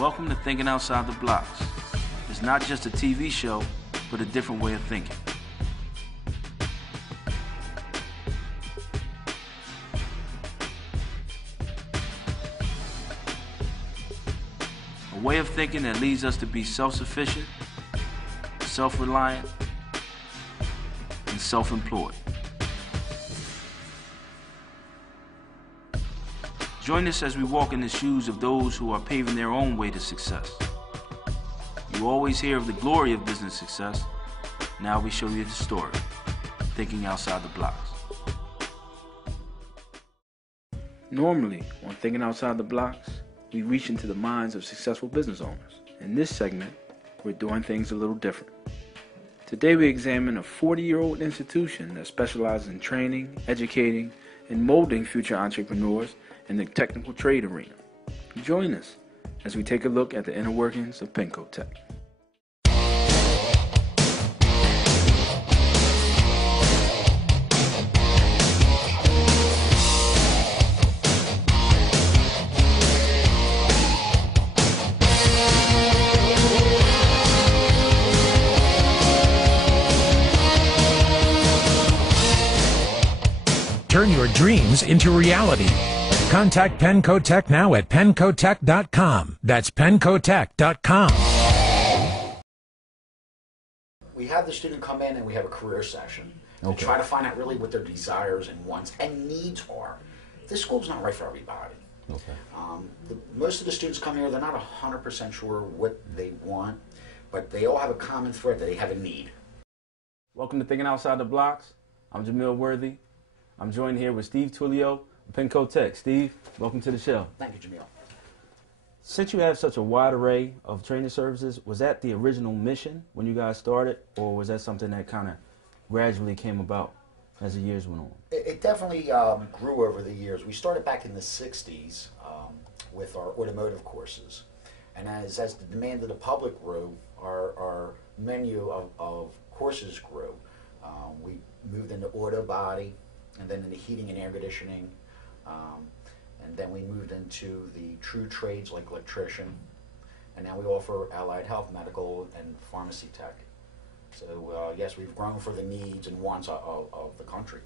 Welcome to Thinking Outside the Blocks. It's not just a TV show, but a different way of thinking. A way of thinking that leads us to be self-sufficient, self-reliant, and self-employed. Join us as we walk in the shoes of those who are paving their own way to success. You always hear of the glory of business success. Now we show you the story, thinking outside the blocks. Normally, on Thinking Outside the Blocks, we reach into the minds of successful business owners. In this segment, we're doing things a little different. Today we examine a 40-year-old institution that specializes in training, educating, and molding future entrepreneurs in the technical trade arena. Join us as we take a look at the inner workings of Penco Tech. Turn your dreams into reality. Contact Penco Tech now at pencotech.com. That's pencotech.com. We have the student come in and we have a career session to try to find out really what their desires and wants and needs are. This school's not right for everybody. Most of the students come here, they're not 100% sure what they want, but they all have a common thread that they have a need. Welcome to Thinking Outside the Blocks. I'm Jamil Worthy. I'm joined here with Steve Tullio, Penco Tech. Steve, welcome to the show. Thank you, Jamil. Since you have such a wide array of training services, was that the original mission when you guys started, or was that something that kind of gradually came about as the years went on? It definitely grew over the years. We started back in the 60s with our automotive courses. And as the demand of the public grew, our menu of courses grew. We moved into auto body, and then into heating and air conditioning, and then we moved into the true trades like electrician, and now we offer allied health, medical, and pharmacy tech. So yes, we've grown for the needs and wants of the country.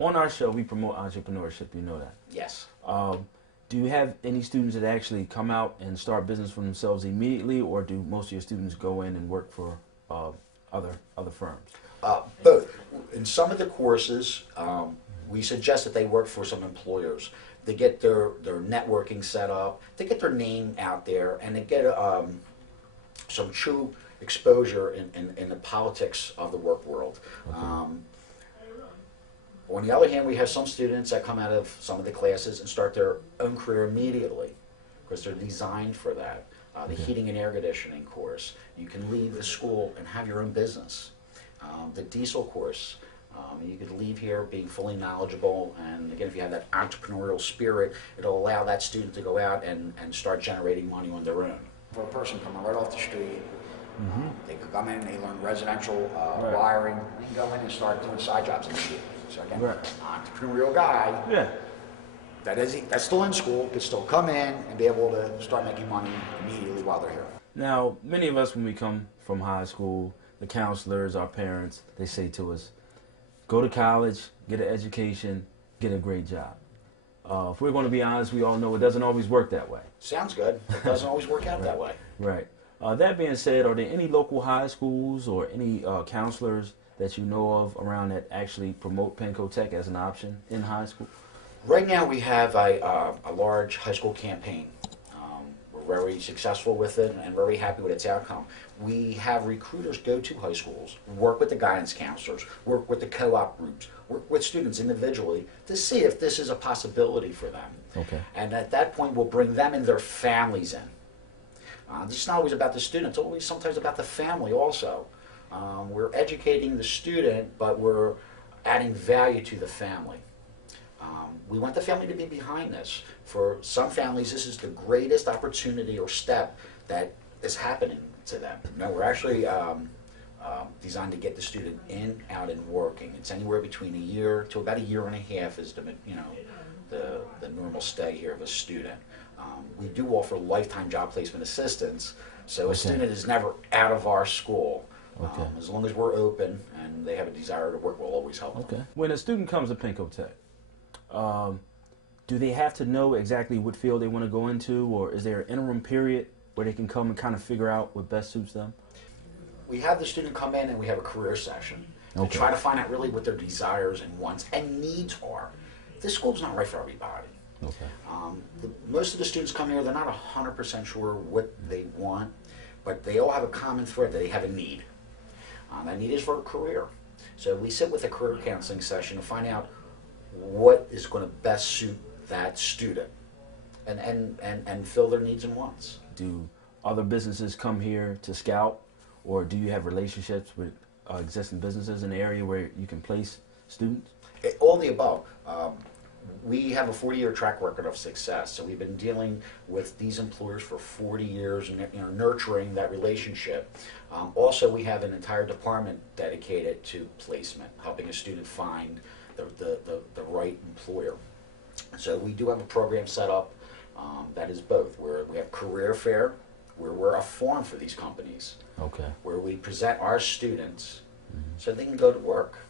On our show, we promote entrepreneurship, you know that. Yes. Do you have any students that actually come out and start business for themselves immediately, or do most of your students go in and work for other firms? Both. In some of the courses, we suggest that they work for some employers. They get their networking set up, they get their name out there, and they get some true exposure in the politics of the work world. Okay. On the other hand, we have some students that come out of some of the classes and start their own career immediately because they're designed for that. The heating and air conditioning course, you can leave the school and have your own business. The diesel course, you could leave here being fully knowledgeable, and again, if you have that entrepreneurial spirit, it'll allow that student to go out and start generating money on their own. For a person coming right off the street, they could come in and they learn residential wiring, they can go in and start doing side jobs immediately. So again, entrepreneurial guy, that's still in school, could still come in and be able to start making money immediately while they're here. Now, many of us, when we come from high school, the counselors, our parents, they say to us, go to college, get an education, get a great job. If we're going to be honest, we all know it doesn't always work that way. Sounds good. It doesn't always work out that way. Right. That being said, are there any local high schools or any counselors that you know of around that actually promote Penco Tech as an option in high school? Right now we have a large high school campaign. We're very successful with it and very happy with its outcome. We have recruiters go to high schools, work with the guidance counselors, work with the co-op groups, work with students individually to see if this is a possibility for them. Okay. And at that point, we'll bring them and their families in. This is not always about the student, it's always sometimes about the family also. We're educating the student, but we're adding value to the family. We want the family to be behind this. For some families, this is the greatest opportunity or step that is happening to them. No, we're actually designed to get the student in, out, and working. It's anywhere between a year to about a year and a half is the normal stay here of a student. We do offer lifetime job placement assistance, so a student is never out of our school. As long as we're open and they have a desire to work, we'll always help them. When a student comes to Penco Tech, do they have to know exactly what field they want to go into, or is there an interim period where they can come and kind of figure out what best suits them? We have the student come in and we have a career session to try to find out really what their desires and wants and needs are. This school's not right for everybody. Most of the students come here, they're not 100% sure what they want, but they all have a common thread that they have a need. That need is for a career. So we sit with a career counseling session to find out what is going to best suit that student and fill their needs and wants. Do other businesses come here to scout, or do you have relationships with existing businesses in the area where you can place students? All the above. We have a 40-year track record of success, so we've been dealing with these employers for 40 years and nurturing that relationship. Also, we have an entire department dedicated to placement, helping a student find the right employer. So we do have a program set up that is both, where we have career fair, where we're a forum for these companies, where we present our students so they can go to work,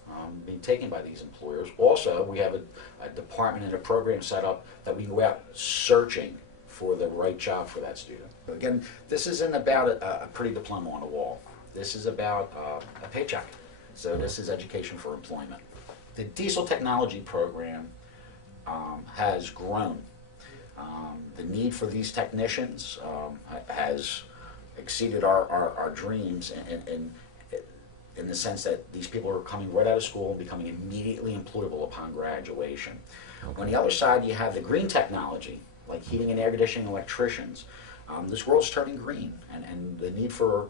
being taken by these employers. Also, we have a department and a program set up that we can go out searching for the right job for that student. Again, this isn't about a pretty diploma on the wall. This is about a paycheck. So this is education for employment. The diesel technology program has grown. The need for these technicians has exceeded our dreams in the sense that these people are coming right out of school and becoming immediately employable upon graduation. On the other side, you have the green technology, like heating and air conditioning electricians. This world's turning green, and the need for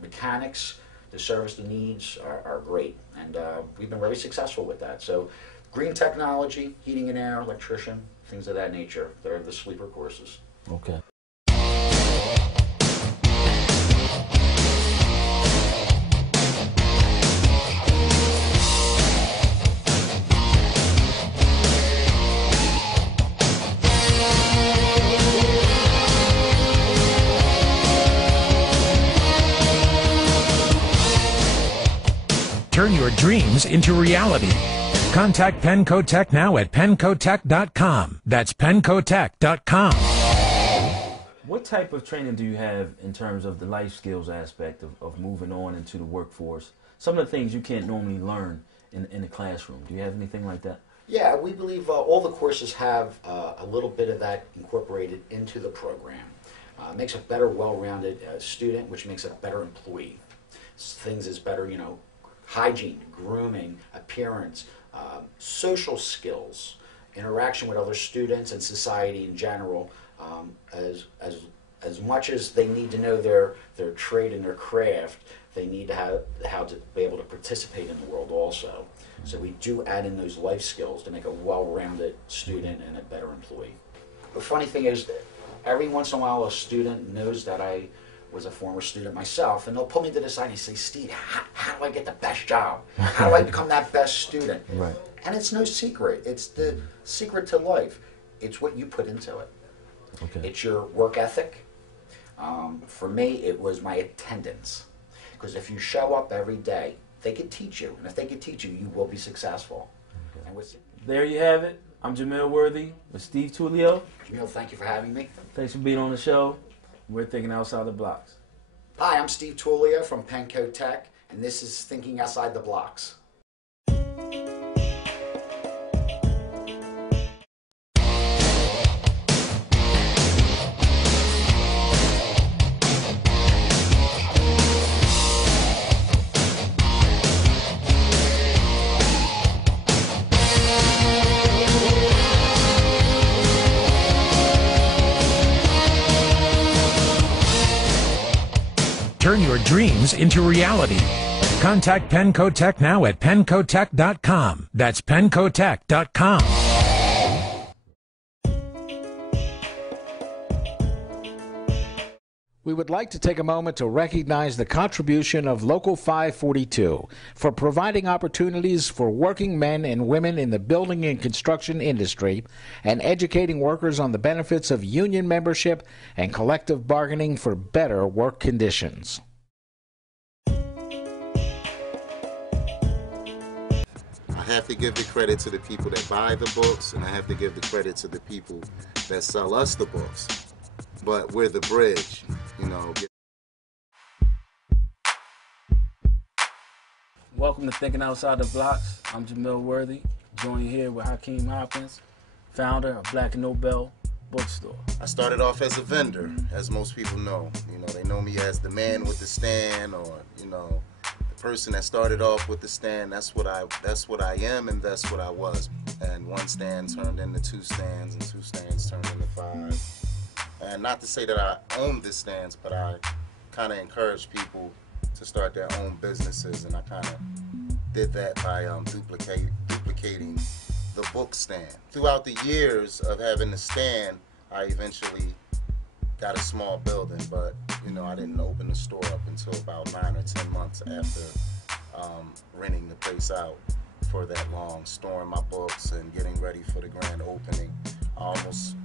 mechanics to service the needs are great, and we've been very successful with that. So green technology, heating and air, electrician, things of that nature, they're the sleeper courses. Turn your dreams into reality. Contact Penco Tech now at pencotech.com. That's pencotech.com. What type of training do you have in terms of the life skills aspect of moving on into the workforce? Some of the things you can't normally learn in the classroom. Do you have anything like that? Yeah, we believe all the courses have a little bit of that incorporated into the program. Makes a better, well-rounded student, which makes a better employee. Things is better, hygiene, grooming, appearance, social skills, interaction with other students and society in general. As much as they need to know their trade and their craft, they need to have how to be able to participate in the world also. So we do add in those life skills to make a well-rounded student and a better employee. The funny thing is, every once in a while a student knows that I was a former student myself, and they'll pull me to the side and say, Steve, how do I get the best job? How do I become that best student? Right. And it's no secret. It's the secret to life. It's what you put into it. It's your work ethic. For me, it was my attendance. Because if you show up every day, they could teach you. And if they could teach you, you will be successful. And there you have it. I'm Jamil Worthy with Steve Tullio. Jamil, thank you for having me. Thanks for being on the show. We're thinking outside the blocks. Hi, I'm Steve Tullio from Penco Tech, and this is Thinking Outside the Blocks. Turn your dreams into reality. Contact Penco Tech now at pencotech.com. That's pencotech.com. We would like to take a moment to recognize the contribution of Local 542 for providing opportunities for working men and women in the building and construction industry and educating workers on the benefits of union membership and collective bargaining for better work conditions. I have to give the credit to the people that buy the books, and I have to give the credit to the people that sell us the books. But we're the bridge, you know. Welcome to Thinking Outside the Blocks. I'm Jamil Worthy, joined here with Hakeem Hopkins, founder of Black & Nobel Bookstore. I started off as a vendor, as most people know. You know, they know me as the man with the stand, or, you know, the person that started off with the stand. That's what I am, and that's what I was. And one stand turned into two stands, and two stands turned into five. And not to say that I own the stands, but I kind of encourage people to start their own businesses, and I kind of did that by duplicating the book stand. Throughout the years of having the stand, I eventually got a small building, but you know, I didn't open the store up until about 9 or 10 months after renting the place out for that long, storing my books and getting ready for the grand opening. I almost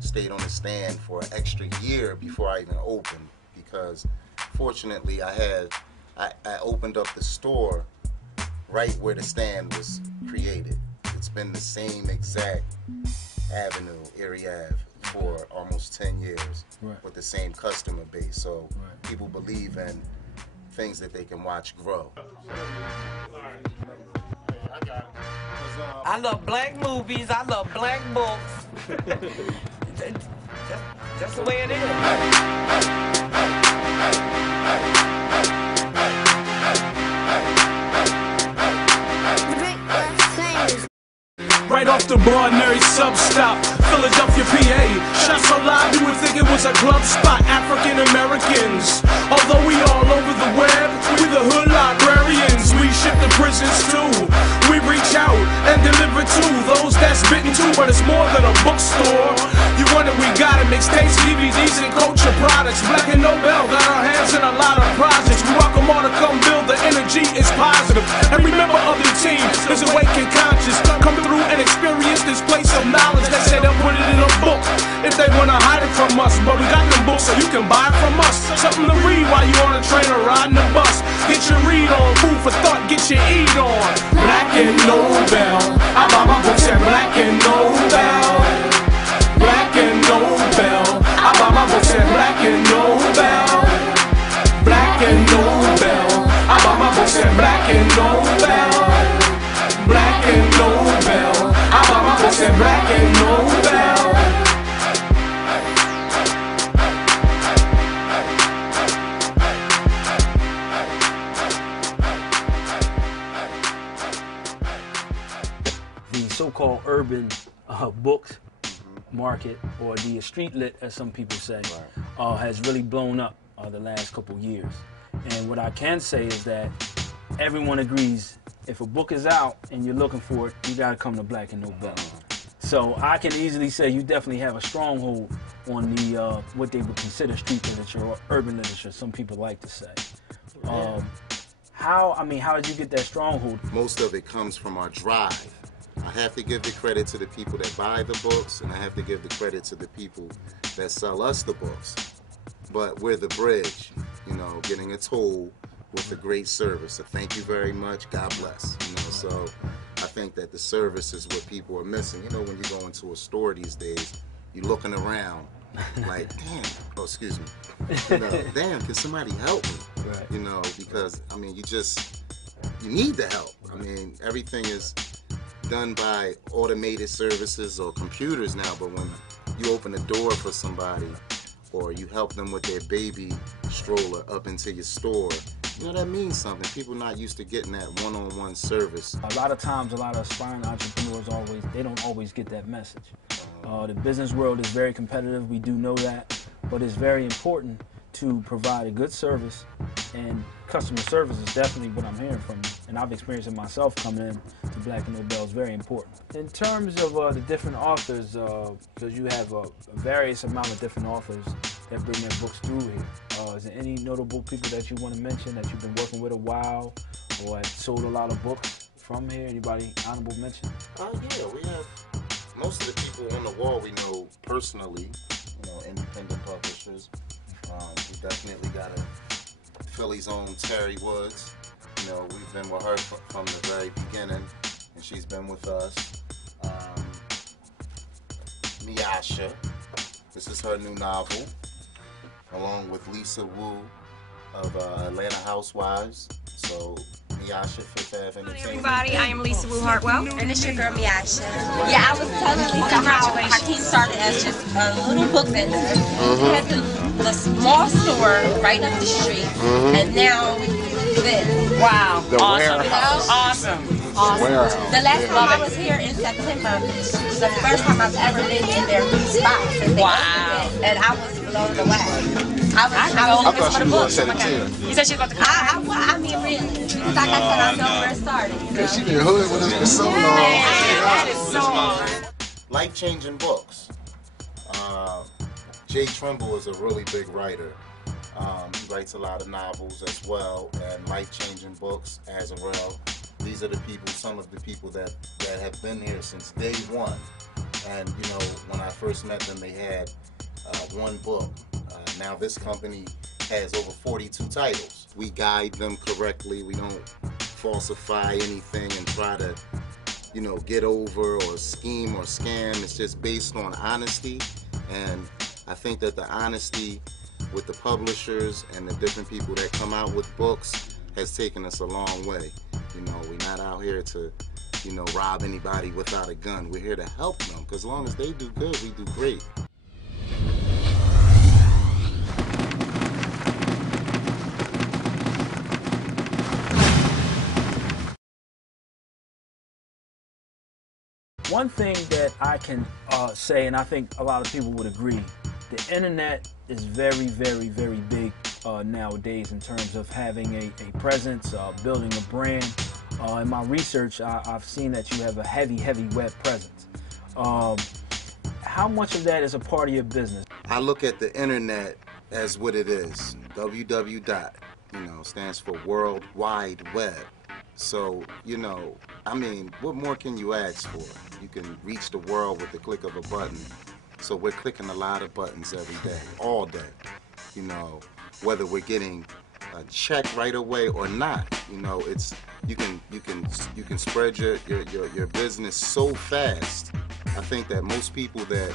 stayed on the stand for an extra year before I even opened, because fortunately I opened up the store right where the stand was created. It's been the same exact avenue, Erie Ave, for almost 10 years, right, with the same customer base. So right, people believe in things that they can watch grow. I love black movies, I love black books. That's the way it is. Right off the Broadway sub stop, Philadelphia, PA. Shot so loud you would think it was a club spot. African Americans, although we all over the web, we the hood librarians. We ship to prisons too. We reach out and deliver to those that's bitten too. But it's more than a bookstore. You want it, we got it. Mixtapes, DVDs, and culture products. Black & Nobel got our hands in a lot of projects. We welcome all to come build. The energy is positive. And remember, other teams is awakened conscious. Come through and experience this place of knowledge. They say they'll put it in a book if they wanna hide it from us. But we got them books so you can buy it from us. Something to read while you on a train or riding a bus. Get your read on, food for thought, get your eat on. Black & Nobel, I buy my books at Black & Nobel. Black & Nobel, I buy my books at Black & Nobel. Black & Nobel, I buy my books at Black & Nobel. Black & Nobel, I buy my books at Black & Nobel. The so-called urban books market, or the street lit, as some people say, has really blown up the last couple years. And what I can say is that everyone agrees, if a book is out and you're looking for it, you gotta come to Black & Nobel. So I can easily say you definitely have a stronghold on the what they would consider street literature or urban literature, some people like to say. How did you get that stronghold? Most of it comes from our drive. I have to give the credit to the people that buy the books, and I have to give the credit to the people that sell us the books. But we're the bridge, you know, getting a toll with a great service. So thank you very much. God bless. You know, so I think that the service is what people are missing. You know, when you go into a store these days, you're looking around like, damn, oh, excuse me. You know, damn, can somebody help me? Right. You know, because, I mean, you need the help. I mean, everything is done by automated services or computers now, but when you open a door for somebody or you help them with their baby stroller up into your store, you know, that means something. People not used to getting that one-on-one service. A lot of times, a lot of aspiring entrepreneurs they don't always get that message. The business world is very competitive, we do know that, but it's very important to provide a good service, and customer service is definitely what I'm hearing from you, and I've experienced it myself coming in to Black & Nobel. Is very important. In terms of the different authors, because you have a various amount of different authors that bring their books through here. Is there any notable people that you want to mention that you've been working with a while or have sold a lot of books from here? Anybody honorable mention? Yeah, we have most of the people on the wall we know personally, independent publishers. We definitely got a Philly's own Terry Woods. We've been with her from the very beginning, and she's been with us. Miasha, this is her new novel, along with Lisa Wu of Atlanta Housewives. So Miasha, Fifth Ave Entertainment. Hi everybody, I am Lisa Wu Hartwell. And it's your girl Miasha. Yeah, I was telling Lisa how Hakeem started as just a little book vendor. He had the small store right up the street, and now this. Wow, The awesome. warehouse. Awesome. Warehouse. The last time I was here in September, was the first time I've ever been in their new spot since they opened it, and I was blown away. I thought she was going to set it 10. You said she was about to come. I mean, really. Because like I said, I know where it started. Yeah, she been hood with us for so long. That is so hard. Life-changing books. Jay Trimble is a really big writer. He writes a lot of novels as well, and life-changing books as well. These are the people, some of the people that have been here since day one. And when I first met them, they had one book. Now this company has over 42 titles. We guide them correctly. We don't falsify anything and try to, get over or scheme or scam. It's just based on honesty. And I think that the honesty with the publishers and the different people that come out with books has taken us a long way. We're not out here to, rob anybody without a gun. We're here to help them, because as long as they do good, we do great. One thing that I can say, and I think a lot of people would agree, the internet is very, very, very big nowadays in terms of having a presence, building a brand. In my research, I've seen that you have a heavy, heavy web presence. How much of that is a part of your business? I look at the internet as what it is. www. Stands for World Wide Web. So, what more can you ask for? You can reach the world with the click of a button. So we're clicking a lot of buttons every day, all day. Whether we're getting a check right away or not, it's you can spread your business so fast. I think that most people that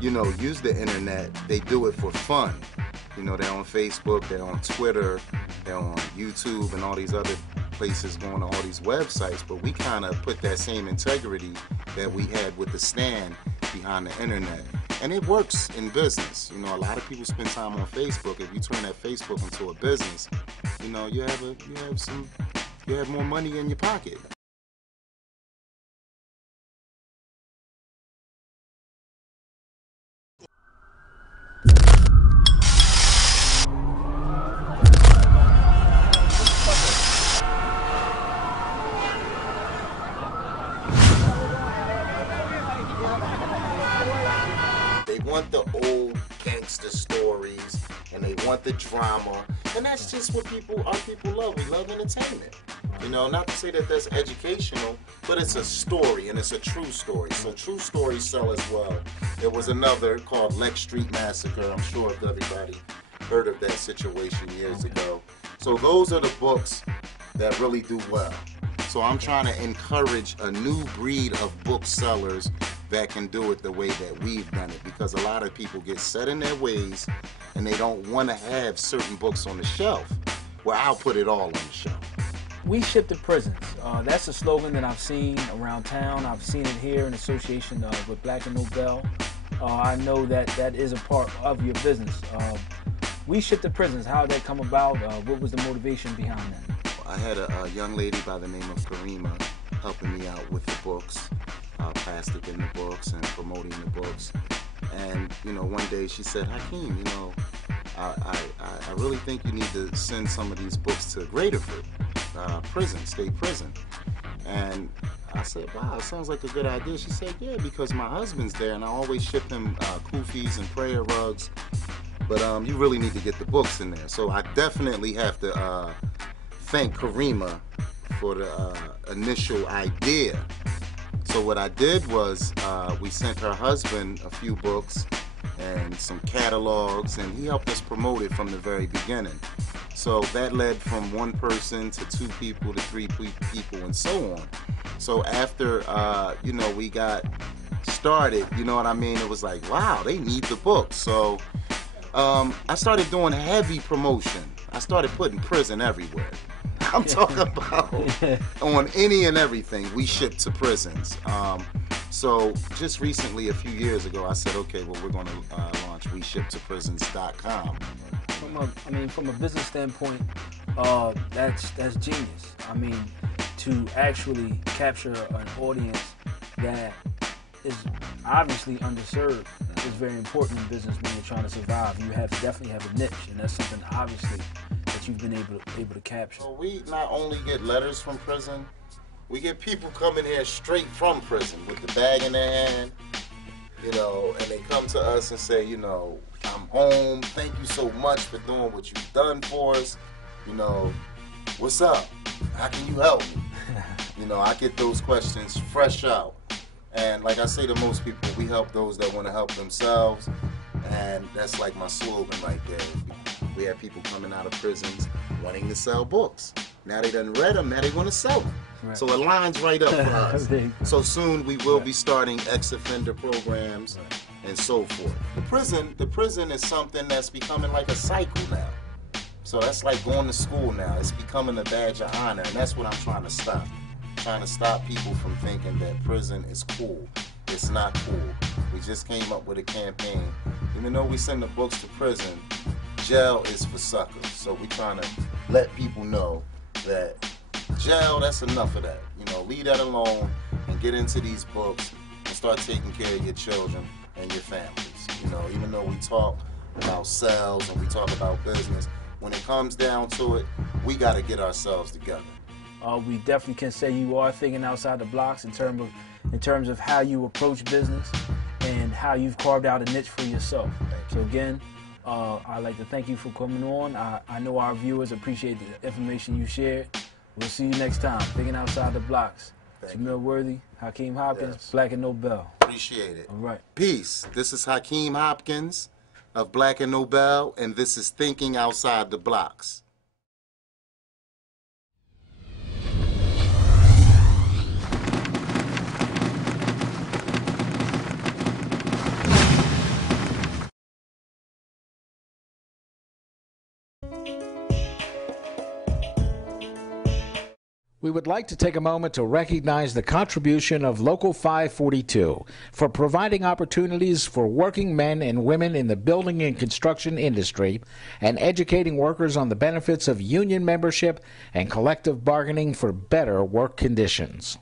use the internet, they do it for fun. They're on Facebook, they're on Twitter, they're on YouTube and all these other places, going to all these websites, but we kind of put that same integrity that we had with the stand behind the internet. And it works in business. A lot of people spend time on Facebook. If you turn that Facebook into a business, you have more money in your pocket. Want the old gangster stories and they want the drama, and that's just what our people love. We love entertainment. Not to say that that's educational, but it's a story, and it's a true story. So true stories sell as well. There was another called Lex Street Massacre. I'm sure everybody heard of that situation years ago. So those are the books that really do well. So I'm trying to encourage a new breed of booksellers that can do it the way that we've done it, because a lot of people get set in their ways and they don't want to have certain books on the shelf. Well, I'll put it all on the shelf. We ship to prisons. That's a slogan that I've seen around town. I've seen it here in association with Black and Nobel. I know that is a part of your business. We ship to prisons. How did that come about? What was the motivation behind that? I had a young lady by the name of Karima helping me out with the books, plastic in the books and promoting the books. And one day she said, Hakeem, I really think you need to send some of these books to Graterford prison, state prison. And I said, wow, sounds like a good idea. She said, yeah, because my husband's there and I always ship him kufis and prayer rugs. but you really need to get the books in there. So I definitely have to thank Karima for the initial idea. So what I did was we sent her husband a few books and some catalogs, and he helped us promote it from the very beginning. So that led from one person to two people to three people and so on. So after, we got started, you know what I mean? It was like, wow, they need the book. So I started doing heavy promotion. I started putting prison everywhere. I'm talking about on any and everything. We ship to prisons. So just recently, a few years ago, I said, okay, well, we're going to launch WeShipToPrisons.com. From a business standpoint, that's genius. I mean, to actually capture an audience that is obviously underserved is very important in business when you're trying to survive. You definitely have a niche, and that's something obviously that you've been able to capture. So we not only get letters from prison, we get people coming here straight from prison with the bag in their hand, and they come to us and say, I'm home. Thank you so much for doing what you've done for us. What's up? How can you help me? I get those questions fresh out. And like I say to most people, we help those that want to help themselves. And that's like my slogan right there. We have people coming out of prisons wanting to sell books. Now they done read them, now they want to sell them. Right. So it lines right up for us. So soon we will be starting ex-offender programs and so forth. The prison is something that's becoming like a cycle now. So that's like going to school now. It's becoming a badge of honor, and that's what I'm trying to stop. Trying to stop people from thinking that prison is cool. It's not cool. We just came up with a campaign. Even though we send the books to prison, jail is for suckers. So we're trying to let people know that jail, that's enough of that. Leave that alone and get into these books and start taking care of your children and your families. Even though we talk about sales and we talk about business, when it comes down to it, we got to get ourselves together. We definitely can say you are thinking outside the blocks in terms of how you approach business and how you've carved out a niche for yourself. So again, I'd like to thank you for coming on. I know our viewers appreciate the information you shared. We'll see you next time. Thinking outside the blocks. Jamil Worthy, Hakeem Hopkins, Black and Nobel. Appreciate it. All right. Peace. This is Hakeem Hopkins of Black and Nobel, and this is Thinking Outside the Blocks. We would like to take a moment to recognize the contribution of Local 542 for providing opportunities for working men and women in the building and construction industry and educating workers on the benefits of union membership and collective bargaining for better work conditions.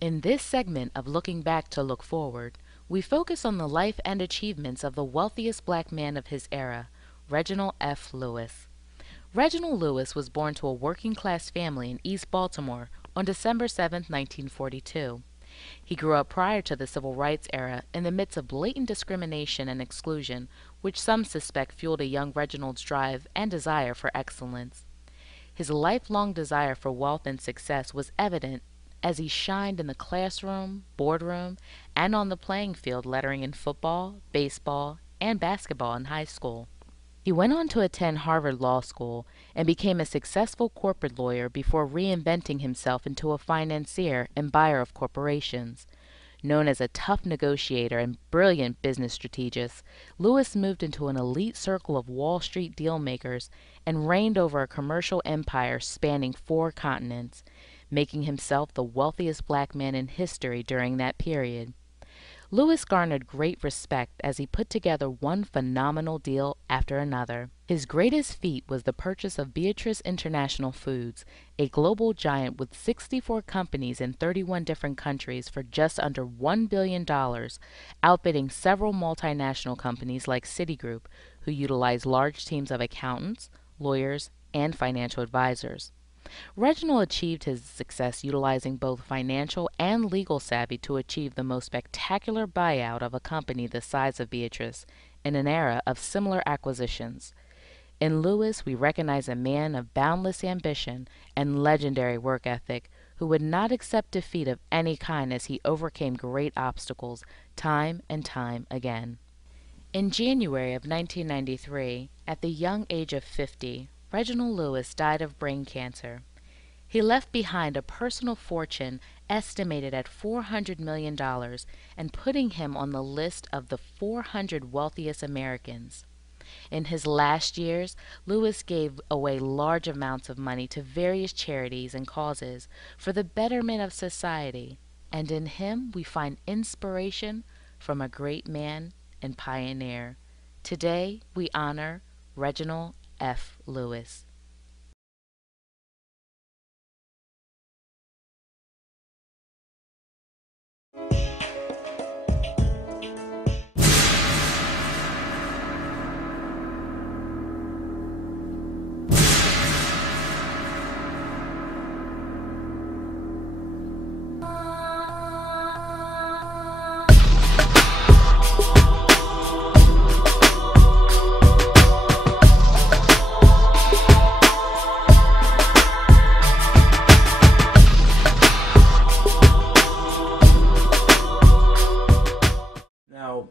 In this segment of Looking Back to Look Forward, we focus on the life and achievements of the wealthiest black man of his era, Reginald F. Lewis. Reginald Lewis was born to a working-class family in East Baltimore on December 7, 1942. He grew up prior to the Civil Rights era in the midst of blatant discrimination and exclusion, which some suspect fueled a young Reginald's drive and desire for excellence. His lifelong desire for wealth and success was evident as he shined in the classroom, boardroom, and on the playing field, lettering in football, baseball, and basketball in high school. He went on to attend Harvard Law School and became a successful corporate lawyer before reinventing himself into a financier and buyer of corporations. Known as a tough negotiator and brilliant business strategist, Lewis moved into an elite circle of Wall Street dealmakers and reigned over a commercial empire spanning 4 continents, making himself the wealthiest black man in history during that period. Lewis garnered great respect as he put together one phenomenal deal after another. His greatest feat was the purchase of Beatrice International Foods, a global giant with 64 companies in 31 different countries for just under $1 billion, outbidding several multinational companies like Citigroup, who utilize large teams of accountants, lawyers, and financial advisors. Reginald achieved his success utilizing both financial and legal savvy to achieve the most spectacular buyout of a company the size of Beatrice in an era of similar acquisitions. In Lewis, we recognize a man of boundless ambition and legendary work ethic who would not accept defeat of any kind as he overcame great obstacles time and time again. In January of 1993, at the young age of 50, Reginald Lewis died of brain cancer. He left behind a personal fortune estimated at $400 million and putting him on the list of the 400 wealthiest Americans. In his last years, Lewis gave away large amounts of money to various charities and causes for the betterment of society, and in him we find inspiration from a great man and pioneer. Today we honor Reginald F. Lewis.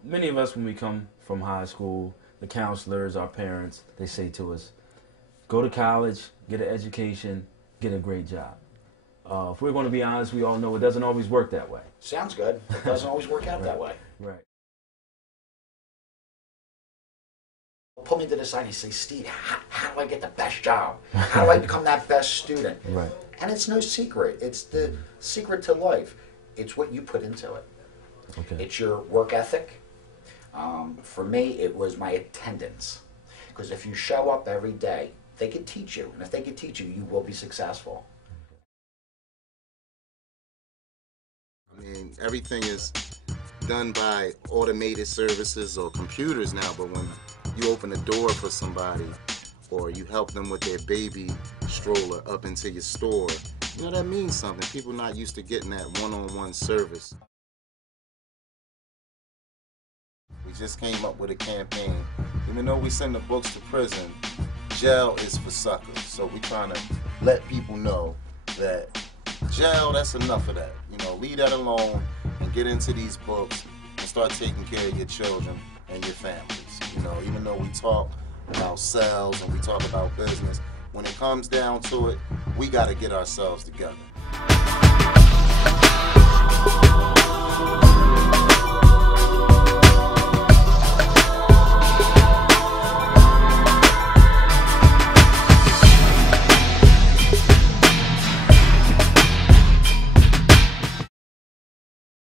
Many of us, when we come from high school, the counselors, our parents, they say to us, go to college, get an education, get a great job. If we're going to be honest, we all know it doesn't always work that way. Sounds good. It doesn't always work out that way. Right. Pull me to the side and say, Steve, how do I get the best job? How do I become that best student? Right. And it's no secret. It's the secret to life. It's what you put into it. Okay. It's your work ethic. For me, it was my attendance. Because if you show up every day, they could teach you. And if they could teach you, you will be successful. I mean, everything is done by automated services or computers now, but when you open a door for somebody or you help them with their baby stroller up into your store, you know, that means something. People not used to getting that one-on-one service. We just came up with a campaign. Even though we send the books to prison, jail is for suckers. So we're trying to let people know that jail, that's enough of that. You know, leave that alone and get into these books and start taking care of your children and your families. You know, even though we talk about cells and we talk about business, when it comes down to it, we got to get ourselves together.